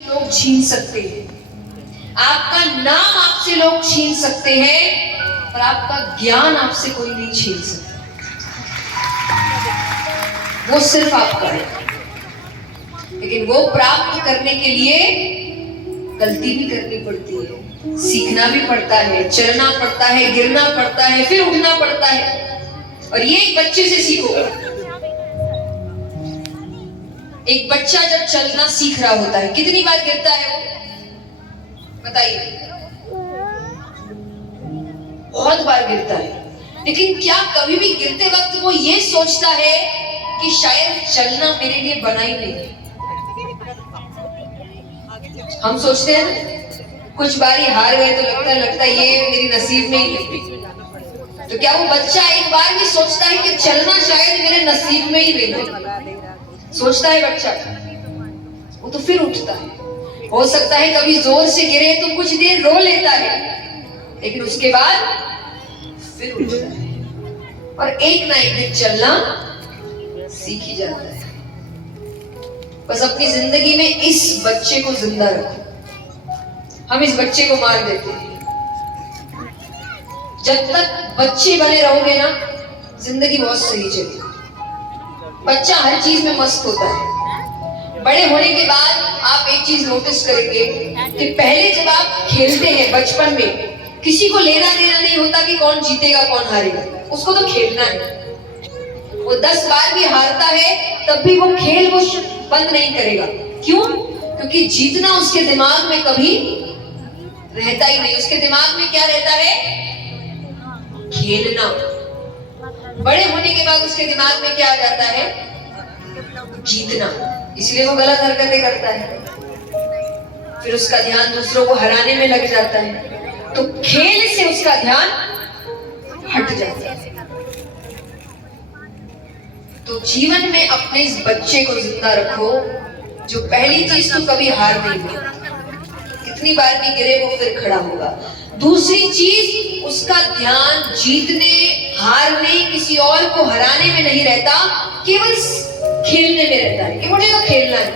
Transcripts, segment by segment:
लोग छीन सकते हैं, आपका नाम आपसे लोग छीन सकते हैं, पर आपका ज्ञान आपसे कोई नहीं छीन सकता। वो सिर्फ आपका है, लेकिन वो प्राप्त करने के लिए गलती भी करनी पड़ती है, सीखना भी पड़ता है, चलना पड़ता है, गिरना पड़ता है, फिर उठना पड़ता है। और ये एक बच्चे से सीखो। एक बच्चा जब चलना सीख रहा होता है, कितनी बार गिरता है वो? बताइए। बहुत बार गिरता है, लेकिन क्या कभी भी गिरते वक्त वो ये सोचता है कि शायद चलना मेरे लिए बना ही नहीं? हम सोचते हैं कुछ बारी हार गए तो लगता है ये मेरी नसीब में ही नहीं। तो क्या वो बच्चा एक बार भी सोचता है कि चलना शायद मेरे नसीब में ही नहीं? सोचता है बच्चा, वो तो फिर उठता है। हो सकता है कभी जोर से गिरे तो कुछ देर रो लेता है, लेकिन उसके बाद फिर उठता है और एक ना एक दिन चलना सीख ही जाता है। बस अपनी जिंदगी में इस बच्चे को जिंदा रखो। हम इस बच्चे को मार देते हैं। जब तक बच्चे बने रहोगे ना, जिंदगी बहुत सही चलेगी। बच्चा हर चीज में मस्त होता है। बड़े होने के बाद आप एक चीज नोटिस करेंगे कि पहले जब आप खेलते हैं बचपन में, किसी को लेना देना नहीं होता कि कौन जीतेगा कौन हारेगा, उसको तो खेलना है। वो 10 बार भी हारता है तब भी वो खेल वो बंद नहीं करेगा। क्यों? क्योंकि जीतना उसके दिमाग में कभी रहता ही नहीं। उसके दिमाग में क्या रहता है? खेलना। बड़े होने के बाद उसके दिमाग में क्या आ जाता है? जीतना। इसलिए वो गलत हरकतें करता है, फिर उसका ध्यान दूसरों को हराने में लग जाता है, तो खेल से उसका ध्यान हट जाता है। तो जीवन में अपने इस बच्चे को जिंदा रखो, जो पहली चीज तो कभी हार नहीं होगा, कितनी बार भी गिरे वो फिर खड़ा होगा। दूसरी चीज, उसका ध्यान जीतने हारने किसी और को हराने में नहीं रहता, केवल खेलने में रहता है कि मुझे तो खेलना है।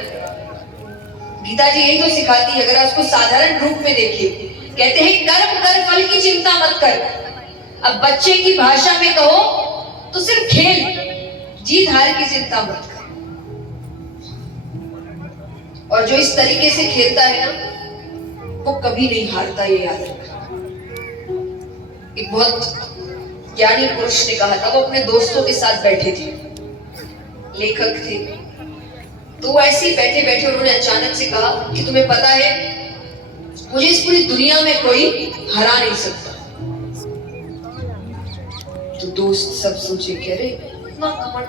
गीता जी यही तो सिखाती है। अगर आप उसको साधारण रूप में देखिए, कहते हैं कर्म कर फल की चिंता मत कर। अब बच्चे की भाषा में कहो तो सिर्फ खेल, जीत हार की चिंता मत कर। और जो इस तरीके से खेलता है ना, वो कभी नहीं हारता, ये याद रखना। एक बहुत ज्ञानी पुरुष ने कहा था, वो अपने दोस्तों के साथ बैठे थे, लेखक थे। तो ऐसे ही बैठे बैठे उन्होंने अचानक से कहा कि तुम्हें पता है, मुझे इस पूरी दुनिया में कोई हरा नहीं सकता। तो दोस्त सब सोचे कि अरे इतना घमंड,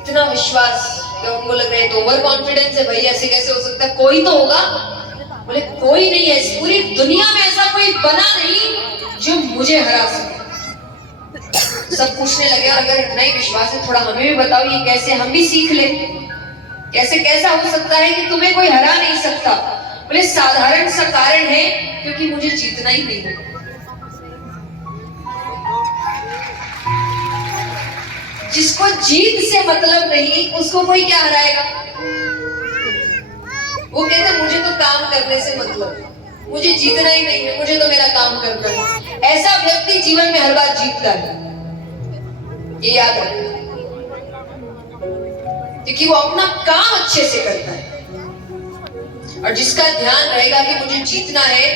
इतना विश्वास, तो उनको लग रहा है तो ओवर कॉन्फिडेंस है भाई, ऐसे कैसे हो सकता है, कोई तो होगा। बोले कोई नहीं है, इस पूरी दुनिया में ऐसा कोई बना नहीं जो मुझे हरा सके। सब पूछने लगे, और अगर इतना ही विश्वास है थोड़ा हमें भी बताओ, ये कैसे, हम भी सीख ले, कैसा हो सकता है कि तुम्हें कोई हरा नहीं सकता? बोले साधारण सा कारण है, क्योंकि मुझे जीतना ही नहीं है। जिसको जीत से मतलब नहीं, उसको कोई क्या हराएगा? वो कहता मुझे तो काम करने से मतलब है, मुझे जीतना ही नहीं है, मुझे तो मेरा काम करना है। ऐसा व्यक्ति जीवन में हर बार जीतता है, ये याद रखना, क्योंकि वो अपना काम अच्छे से करता है। और जिसका ध्यान रहेगा कि मुझे जीतना है,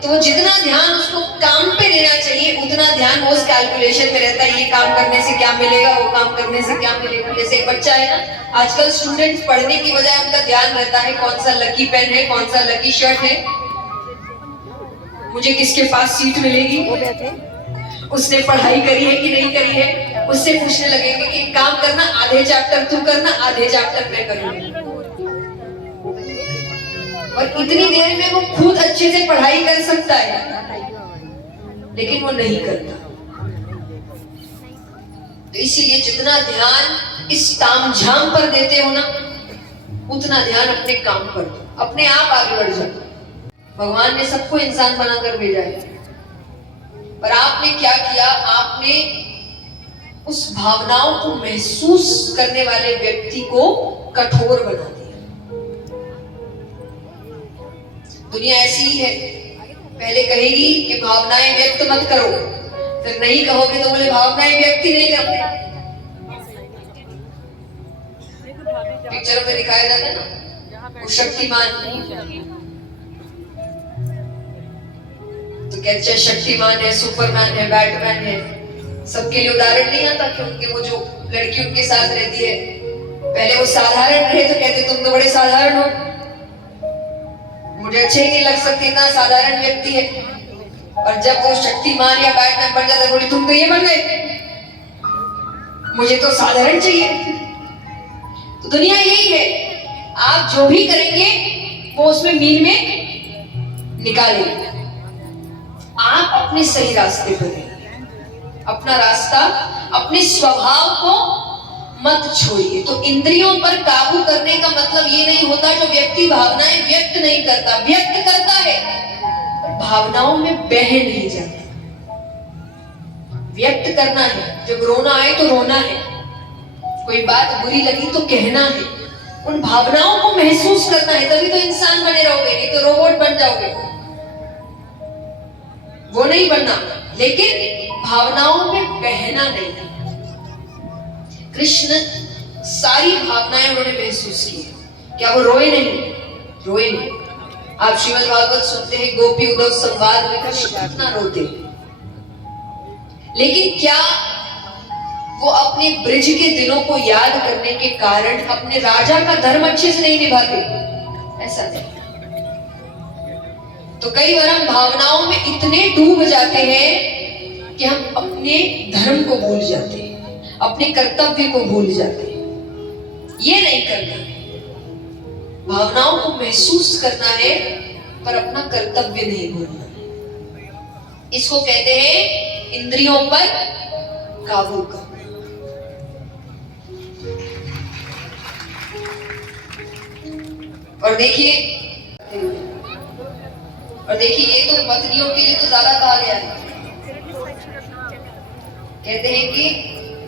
तो वो जितना ध्यान उसको काम पे देना चाहिए, उतना ध्यान वो उस कैलकुलेशन में रहता है, ये काम करने से क्या मिलेगा, वो काम करने से क्या मिलेगा। जैसे एक बच्चा है ना, आजकल स्टूडेंट्स पढ़ने की बजाय उनका ध्यान रहता है कौन सा लकी पेन है, कौन सा लकी शर्ट है, मुझे किसके पास सीट मिलेगी, उसने पढ़ाई करी है कि नहीं करी है। उससे पूछने लगेंगे कि काम करना, आधे चैप्टर तू करना, आधे चैप्टर मैं करूंगी। और इतनी देर में वो खुद अच्छे से पढ़ाई कर सकता है, लेकिन वो नहीं करता। तो इसीलिए जितना ध्यान इस तामझाम पर देते हो ना, उतना ध्यान अपने काम पर दो, अपने आप आगे बढ़ जाओ। भगवान ने सबको इंसान बनाकर भेजा है, पर आपने क्या किया? आपने उस भावनाओं को महसूस करने वाले व्यक्ति को कठोर बना दिया। दुनिया ऐसी ही है, पहले कहेगी कि भावनाएं व्यक्त मत करो, फिर नहीं कहोगे तो बोले भावनाएं व्यक्त ही नहीं करते। पिक्चरों में दिखाया जाता है ना वो शक्तिमान, तो कहते हैं शक्तिमान है, सुपरमैन है, बैटमैन है, सबके लिए उदाहरण नहीं आता कि उनके वो जो लड़की उनके साथ रहती है पहले वो साधारण रहे तो कहते तुम तो बड़े साधारण हो, मुझे अच्छे ही नहीं लग सकते, इतना साधारण व्यक्ति है। और जब वो शक्तिमान या बैटमैन बन जाता बोली तुम तो ये बन गए, मुझे तो साधारण चाहिए। तो दुनिया यही है, आप जो भी करेंगे वो उसमें मीन में निकालेंगे। आप अपने सही रास्ते पर हैं, अपना रास्ता, अपने स्वभाव को मत छोड़िए। तो इंद्रियों पर काबू करने का मतलब ये नहीं होता जो व्यक्ति भावनाएं व्यक्त नहीं करता, व्यक्त करता है पर भावनाओं में बह नहीं जाता। व्यक्त करना है, जब रोना आए तो रोना है, कोई बात बुरी लगी तो कहना है, उन भावनाओं को महसूस करना है, तभी तो इंसान बने रहोगे, नहीं तो रोबोट बन जाओगे। वो नहीं बनना, लेकिन भावनाओं में बहना नहीं। कृष्ण सारी भावनाएं उन्होंने महसूस की, क्या वो रोए नहीं? रोए नहीं। आप श्रीमद् भागवत सुनते हैं, गोपी उद्धव संवाद में कृष्ण कितना रोते, लेकिन क्या वो अपने ब्रिज के दिनों को याद करने के कारण अपने राजा का धर्म अच्छे से नहीं निभाते? ऐसा नहीं। तो कई बार हम भावनाओं में इतने डूब जाते हैं कि हम अपने धर्म को भूल जाते हैं, अपने कर्तव्य को भूल जाते हैं। ये नहीं करना, भावनाओं को महसूस करना है पर अपना कर्तव्य नहीं भूलना। इसको कहते हैं इंद्रियों पर काबू करना। और देखिए ये तो पत्नियों के लिए तो ज्यादा कहा गया है। कहते हैं कि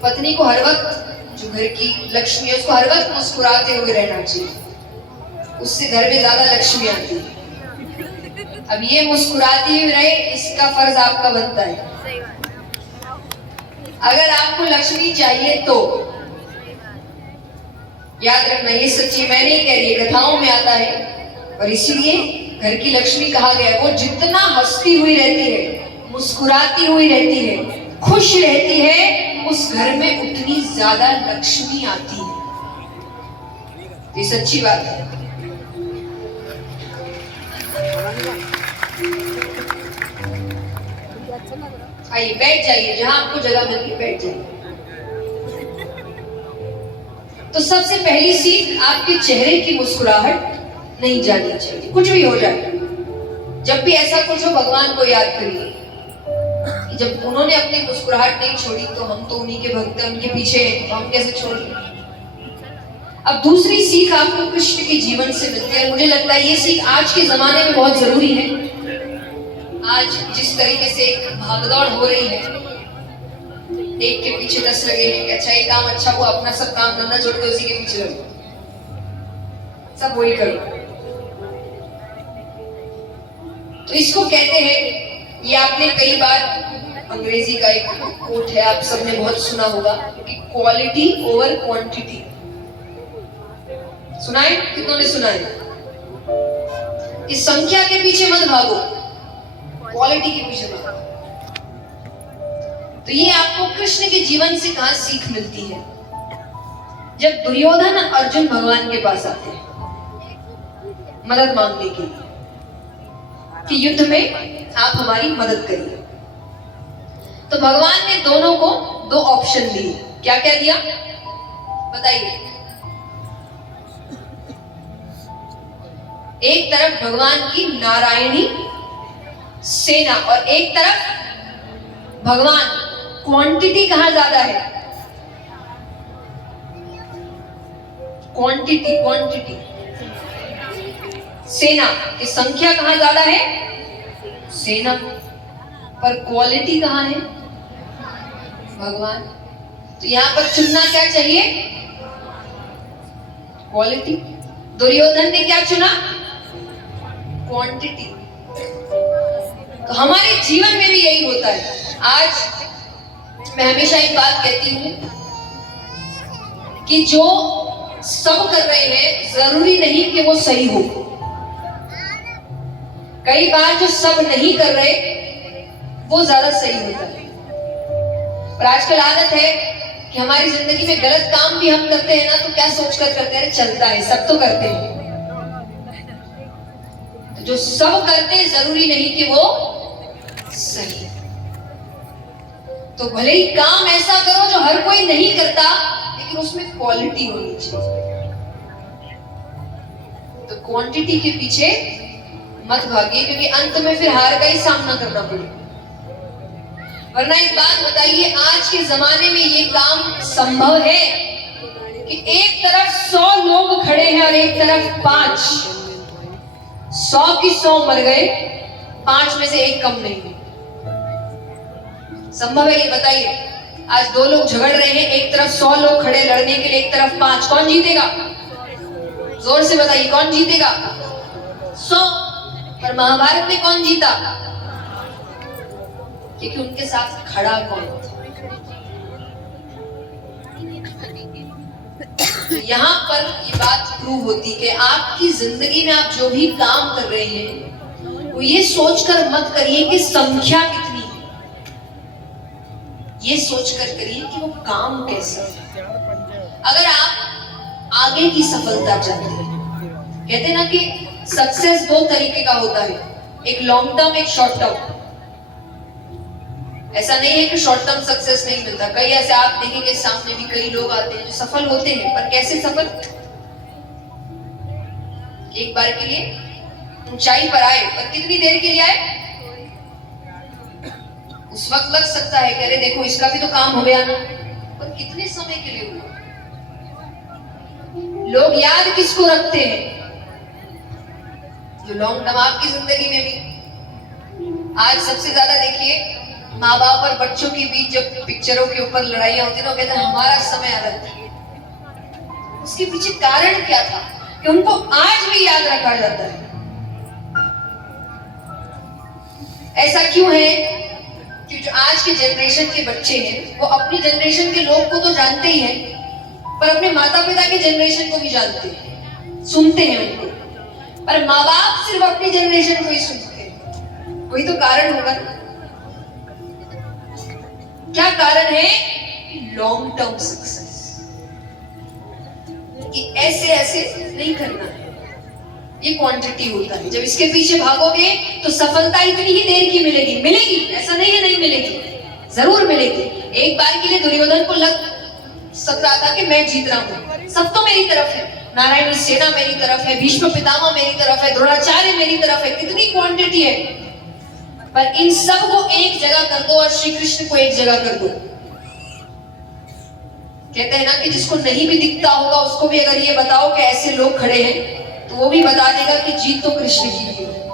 पत्नी को हर वक्त, जो घर की लक्ष्मी है, उसको हर वक्त मुस्कुराते हुए रहना चाहिए, उससे घर में ज्यादा लक्ष्मी आती है। अब ये मुस्कुराती हुई रहे, इसका फर्ज आपका बनता है। अगर आपको लक्ष्मी चाहिए तो याद रखना, ये सच्ची मैं नहीं कह रही, कथाओं में आता है, और इसीलिए घर की लक्ष्मी कहा गया। वो जितना हंसती हुई रहती है, मुस्कुराती हुई रहती है, खुश रहती है, उस घर में उतनी ज्यादा लक्ष्मी आती है। ये सच्ची बात है। आइए बैठ जाइए, जहां आपको जगह मिल गई बैठ जाइए। तो सबसे पहली सीख, आपके चेहरे की मुस्कुराहट नहीं जानी चाहिए, कुछ भी हो जाए। जब भी ऐसा कुछ हो, भगवान को याद करिए कि जब उन्होंने अपनी मुस्कुराहट नहीं छोड़ी तो हम तो उन्हीं के भक्त हैं, उनके पीछे हैं, तो हम कैसे छोड़ दें। अब दूसरी सीख आपको कृष्ण के जीवन से मिलती है। मुझे लगता है ये सीख आज के जमाने में बहुत जरूरी है। आज जिस तरीके से भागदौड़ हो रही है, एक के पीछे 10 लगे हैं, अच्छा ये काम अच्छा हुआ, अपना सब काम धंधा छोड़ के उसी के पीछे लगो, सब वही करो। तो इसको कहते हैं, ये आपने कई बार, अंग्रेजी का एक कोट है, आप सबने बहुत सुना होगा कि क्वालिटी ओवर क्वांटिटी। सुना है? कितनों ने सुना है? इस संख्या के पीछे मत भागो, क्वालिटी के पीछे भागो। तो ये आपको कृष्ण के जीवन से कहां सीख मिलती है? जब दुर्योधन अर्जुन भगवान के पास आते हैं मदद मांगने के लिए कि युद्ध में आप हमारी मदद करिए, तो भगवान ने दोनों को 2 ऑप्शन दिए। क्या क्या दिया बताइए? एक तरफ भगवान की नारायणी सेना और एक तरफ भगवान। क्वांटिटी कहां ज्यादा है? क्वांटिटी सेना की संख्या कहां ज्यादा है? सेना। पर क्वालिटी कहां है? भगवान। तो यहां पर चुनना क्या चाहिए? क्वालिटी। दुर्योधन ने क्या चुना? क्वांटिटी। तो हमारे जीवन में भी यही होता है। आज मैं हमेशा एक बात कहती हूं कि जो सब कर रहे हैं जरूरी नहीं कि वो सही हो। कई बार जो सब नहीं कर रहे वो ज्यादा सही होता है। पर आजकल आदत है कि हमारी जिंदगी में गलत काम भी हम करते हैं ना तो क्या सोचकर करते हैं, चलता है, सब तो करते हैं। जो सब करते हैं जरूरी नहीं कि वो सही। तो भले ही काम ऐसा करो जो हर कोई नहीं करता, लेकिन उसमें क्वालिटी होनी चाहिए। तो क्वांटिटी के पीछे मत भागिए, क्योंकि अंत में फिर हार का ही सामना करना पड़ेगा। वरना एक बात बताइए, आज के जमाने में ये काम संभव है कि एक तरफ 100 लोग खड़े हैं और एक तरफ 5, 100 की 100 मर गए, 5 में से एक कम नहीं हुई। संभव है ये बताइए? आज 2 लोग झगड़ रहे हैं, एक तरफ 100 लोग खड़े लड़ने के लिए, एक तरफ 5, कौन जीतेगा? जोर से बताइए, कौन जीतेगा? 100। पर महाभारत में कौन जीता? क्योंकि उनके साथ खड़ा कौन था। तो यहाँ पर ये बात प्रूव होती कि आपकी जिंदगी में आप जो भी काम कर रहे हैं वो ये सोचकर मत करिए कि संख्या कितनी है, ये सोचकर करिए कि वो काम कैसा है। अगर आप आगे की सफलता चाहते हैं, कहते हैं ना कि सक्सेस 2 तरीके का होता है, एक लॉन्ग टर्म, एक शॉर्ट टर्म। ऐसा नहीं है कि शॉर्ट टर्म सक्सेस नहीं मिलता। कई ऐसे आप देखेंगे सामने भी कई लोग आते हैं जो सफल होते हैं, पर कैसे सफल? एक बार के लिए ऊंचाई पर आए, पर कितनी देर के लिए आए? उस वक्त लग सकता है कि अरे देखो इसका भी तो काम हो गया ना, पर कितने समय के लिए हुआ? लोग याद किसको रखते हैं? जो लॉन्ग टर्म। आपकी जिंदगी में भी आज सबसे ज्यादा देखिए माँ बाप और बच्चों के बीच जब पिक्चरों के ऊपर लड़ाइयां होती है ना, कहते हैं हमारा समय अलग था। उसके पीछे कारण क्या था कि उनको आज भी याद रखा जाता है। ऐसा क्यों है कि जो आज के जनरेशन के बच्चे हैं वो अपनी जनरेशन के लोग को तो जानते ही हैं, पर अपने माता पिता के जनरेशन को भी जानते हैं, सुनते हैं उनको। पर माँ बाप सिर्फ अपनी जनरेशन को ही सुनते हैं। कोई तो कारण होगा ना। क्या कारण है? Long term success. कि ऐसे ऐसे नहीं करना है, ये क्वांटिटी होता है। जब इसके पीछे भागोगे तो सफलता इतनी ही देर की मिलेगी। मिलेगी, ऐसा नहीं है नहीं मिलेगी, जरूर मिलेगी। एक बार के लिए दुर्योधन को लग सकता था कि मैं जीत रहा हूं, सब तो मेरी तरफ है, नारायण सेना मेरी तरफ है, भीष्म पितामह मेरी तरफ है, द्रोणाचार्य मेरी तरफ है, कितनी क्वांटिटी है। पर इन सब को एक जगह कर दो और श्री कृष्ण को एक जगह कर दो। कहते हैं ना कि जिसको नहीं भी दिखता होगा उसको भी अगर ये बताओ कि ऐसे लोग खड़े हैं तो वो भी बता देगा कि जीत तो कृष्ण जी की है।